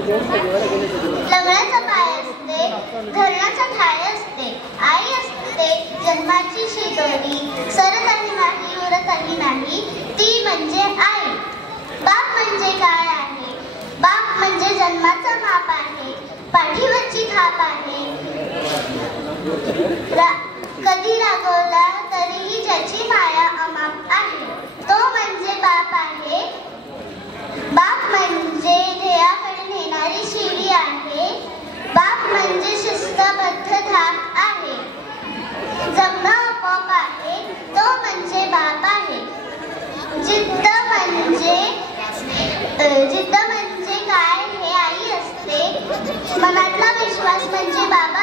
लग्नाचा पाय असते, धरणाचा थाळी असते, आई असते जन्माची शिदोरी, सरतही नाही उरतही नाही, ती म्हणजे आई. बाप म्हणजे काय आहे? बाप म्हणजे जन्माचा माप आहे, पाठीवरची थाप आहे. कधी रागवला तरीही ज्याची माया अमाप आहे, तो म्हणजे बाप आहे. बाप म्हणजे ध्येयाकडे नेणारी शिडी आहे, बाप म्हणजे शिस्तबद्ध धाक आहे. जगणं आपोआप आहे, तो म्हणजे बाप आहे. जिद्द म्हणजे काय हे आई असते, मनातला विश्वास म्हणजे बाबा